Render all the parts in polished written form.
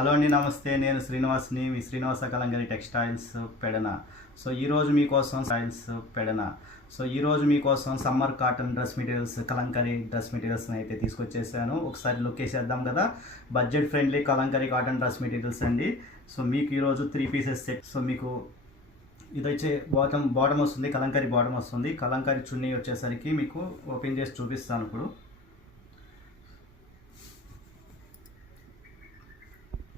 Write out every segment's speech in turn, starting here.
Hello అండి, నమస్తే. నేను శ్రీనివాస్ని, మీ శ్రీనివాస కలంకరీ టెక్స్టైల్స్ పెడన. ఈరోజు మీకోసం summer cotton dress materials, Kalamkari dress మెటీరియల్స్ని అయితే తీసుకొచ్చేసాను. ఒకసారి లుక్ వేసేద్దాం కదా. Budget friendly Kalamkari cotton dress materials అండి. మీకు ఈరోజు 3 పీసెస్ సెట్. మీకు ఇది వచ్చే బాటమ్ వస్తుంది, కలంకరీ బాటమ్ వస్తుంది. కలంకరీ చున్నీ వచ్చేసరికి మీకు ఓపెన్ చేసి చూపిస్తాను ఇప్పుడు.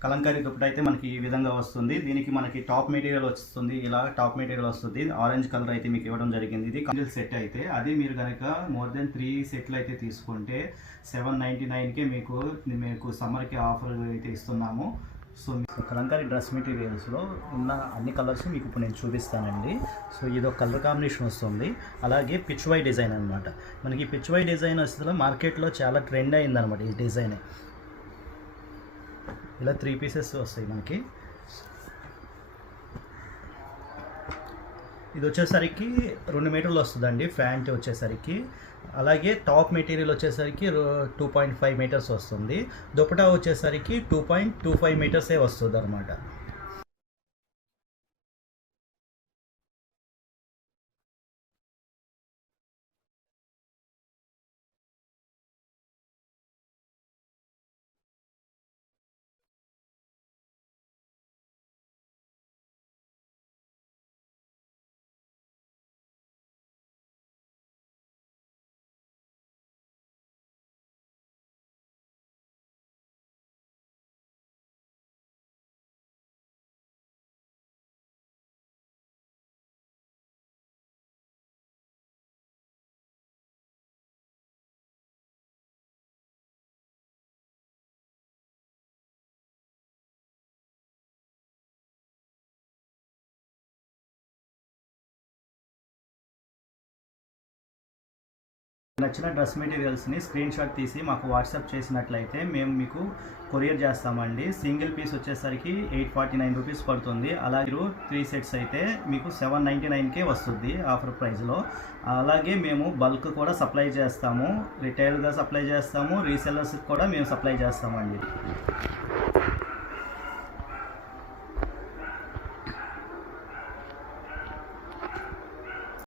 కలంకరీ దుప్పటి అయితే మనకి ఈ విధంగా వస్తుంది. దీనికి మనకి టాప్ మెటీరియల్ వస్తుంది, ఇలా టాప్ మెటీరియల్ వస్తుంది. ఆరెంజ్ కలర్ అయితే మీకు ఇవ్వడం జరిగింది. ఇది కంప్లీట్ సెట్ అయితే అది మీరు కనుక మోర్ దెన్ 3 సెట్లు అయితే తీసుకుంటే 799కే మీకు సమ్మర్కి ఆఫర్ అయితే ఇస్తున్నాము. కలంకరీ డ్రెస్ మెటీరియల్స్లో ఉన్న అన్ని కలర్స్ మీకు ఇప్పుడు నేను చూపిస్తానండి. ఇది ఒక కలర్ కాంబినేషన్ వస్తుంది. అలాగే పిచ్ వై డిజైన్ అనమాట. మనకి పిచ్ వై డిజైన్ వస్తుంది, మార్కెట్లో చాలా ట్రెండ్ అయిందనమాట ఈ డిజైన్. ఇలా 3 పీసెస్ వస్తాయి మనకి. ఇది వచ్చేసరికి 2 మీటర్లు వస్తుందండి ప్యాంట్ వచ్చేసరికి. అలాగే టాప్ మెటీరియల్ వచ్చేసరికి 2.5 మీటర్స్ వస్తుంది. దుపట్టా వచ్చేసరికి 2.25 మీటర్సే వస్తుంది అనమాట. నచ్చిన డ్రెస్ మెటీరియల్స్ని స్క్రీన్ షాట్ తీసి మాకు వాట్సాప్ చేసినట్లయితే మేము మీకు కొరియర్ చేస్తామండి. సింగిల్ పీస్ వచ్చేసరికి 849 రూపీస్ పడుతుంది. అలాగే 3 సెట్స్ అయితే మీకు 799కే వస్తుంది ఆఫర్ ప్రైస్లో. అలాగే మేము బల్క్ కూడా సప్లై చేస్తాము, రిటైల్గా సప్లై చేస్తాము, రీసెల్లర్స్కి కూడా మేము సప్లై చేస్తామండి.